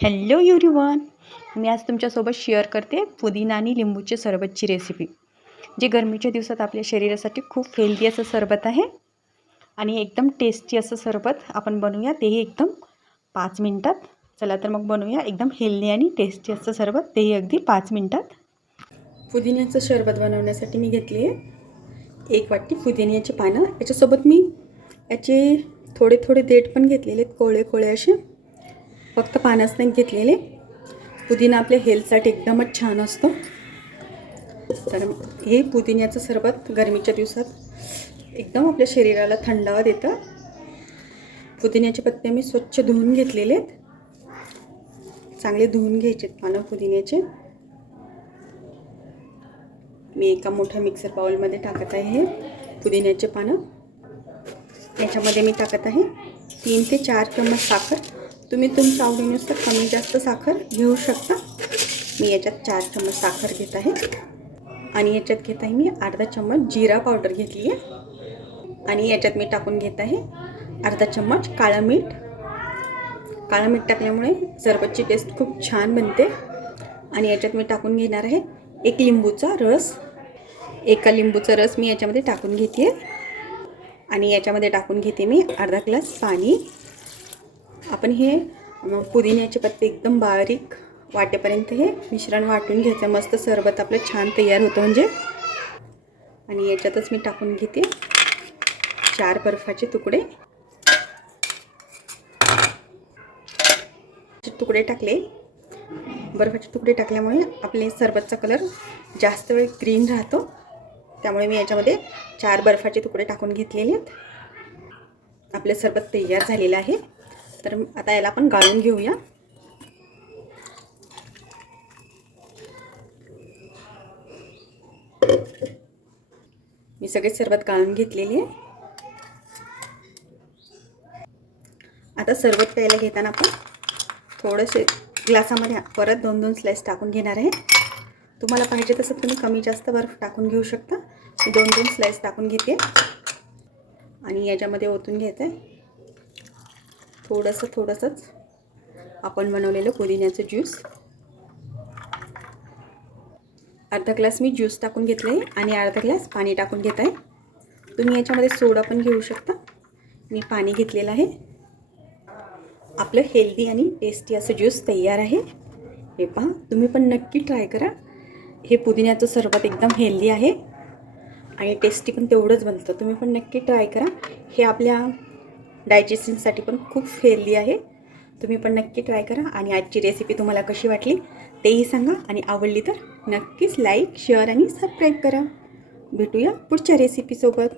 Hello everyone मी आज तुमच्यासोबत share करते पुदिना आणि लिंबूचे सरबतची रेसिपी जे गरमीच्या दिवसात आपल्या शरीरासाठी खूप हेल्दी असं सरबत आहे. आणि एकदम टेस्टी असं सरबत आपण बनवूया तेही एकदम पाच मिनटात. चला तर मग बनवूया एकदम हेल्दी आणि टेस्टी असं सरबत तेही अगदी पाच मिनटात. पुदिन्याचं सरबत बनवण्यासाठी मी घेतली आहे एक वाटी पुदिन्याची पानं. याच्यासोबत मी याचे थोडे थोडे देठ पण घेतलेले आहेत कोळे कोळे असे. फक्त पानच नाही घेतलेले. पुदिना आपल्या हेल्थसाठी एकदमच छान असतो. तर हे पुदिन्याचं सरबत गरमीच्या दिवसात एकदम आपल्या शरीराला थंडावा देतं. पुदिन्याचे पत्ते मी स्वच्छ धुवून घेतलेले आहेत. चांगले धुवून घ्यायचे पानं पुदिन्याचे. मी एका मोठ्या मिक्सर बाउलमध्ये टाकत आहे हे पुदिन्याचे पानं. याच्यामध्ये मी टाकत आहे तीन ते चार चम्मच साखर. तुम्ही तुमच्या आवडीनुसार कमी जास्त साखर घेऊ शकता. मी याच्यात चार चम्मच साखर घेत आहे. आणि याच्यात घेत आहे मी अर्धा चम्मच जिरा पावडर घेतली आहे. आणि याच्यात मी टाकून घेत आहे अर्धा चम्मच काळं मीठ. काळं मीठ टाकल्यामुळे सरबतची टेस्ट खूप छान बनते. आणि याच्यात मी टाकून घेणार आहे एक लिंबूचा रस. एका लिंबूचा रस मी याच्यामध्ये टाकून घेते. आणि याच्यामध्ये टाकून घेते मी अर्धा ग्लास पाणी. आपण हे पुदिन्याचे पत्ते एकदम बारीक वाटेपर्यंत हे मिश्रण वाटून घ्यायचं. मस्त सरबत आपलं छान तयार होतं म्हणजे. आणि याच्यातच मी टाकून घेते चार बर्फाचे तुकडे. तुकडे टाकले. बर्फाचे तुकडे टाकल्यामुळे आपले सरबतचा कलर जास्त वेळ ग्रीन राहतो. त्यामुळे मी याच्यामध्ये चार बर्फाचे तुकडे टाकून घेतलेले आहेत. आपले सरबत तयार झालेलं आहे. तर आता याला आपण गाळून घेऊया. मी सगळे सरबत गाळून घेतलेली आहे. आता सरबत प्यायला घेताना आपण थोडेसे ग्लासामध्ये परत दोन दोन स्लाइस टाकून घेणार आहे. तुम्हाला पाहिजे तसं तुम्ही कमी जास्त बर्फ टाकून घेऊ शकता. मी दोन दोन स्लाइस टाकून घेते. आणि याच्यामध्ये ओतून घ्यायचं आहे थोडंसं थोडंसंच आपण बनवलेलं पुदिन्याचं ज्यूस. अर्धा ग्लास मी ज्यूस टाकून घेतलं आहे आणि अर्धा ग्लास पाणी टाकून घेत आहे तुम्ही याच्यामध्ये सोडा पण घेऊ शकता. मी पाणी घेतलेलं आहे. आपलं हेल्दी आणि टेस्टी असं ज्यूस तयार आहे. हे पहा तुम्ही पण नक्की ट्राय करा. हे पुदिन्याचं सरबत एकदम हेल्दी आहे. आणि टेस्टी पण तेवढंच बनतं. तुम्ही पण नक्की ट्राय करा. हे आपल्या डायजेशनसाठी पण खूप हेल्दी आहे. तुम्ही पण नक्की ट्राय करा आणि आजची रेसिपी तुम्हाला कशी वाटली तेही सांगा आणि आवडली तर नक्कीच लाईक शेअर आणि सबस्क्राईब करा. भेटूया पुढच्या रेसिपीसोबत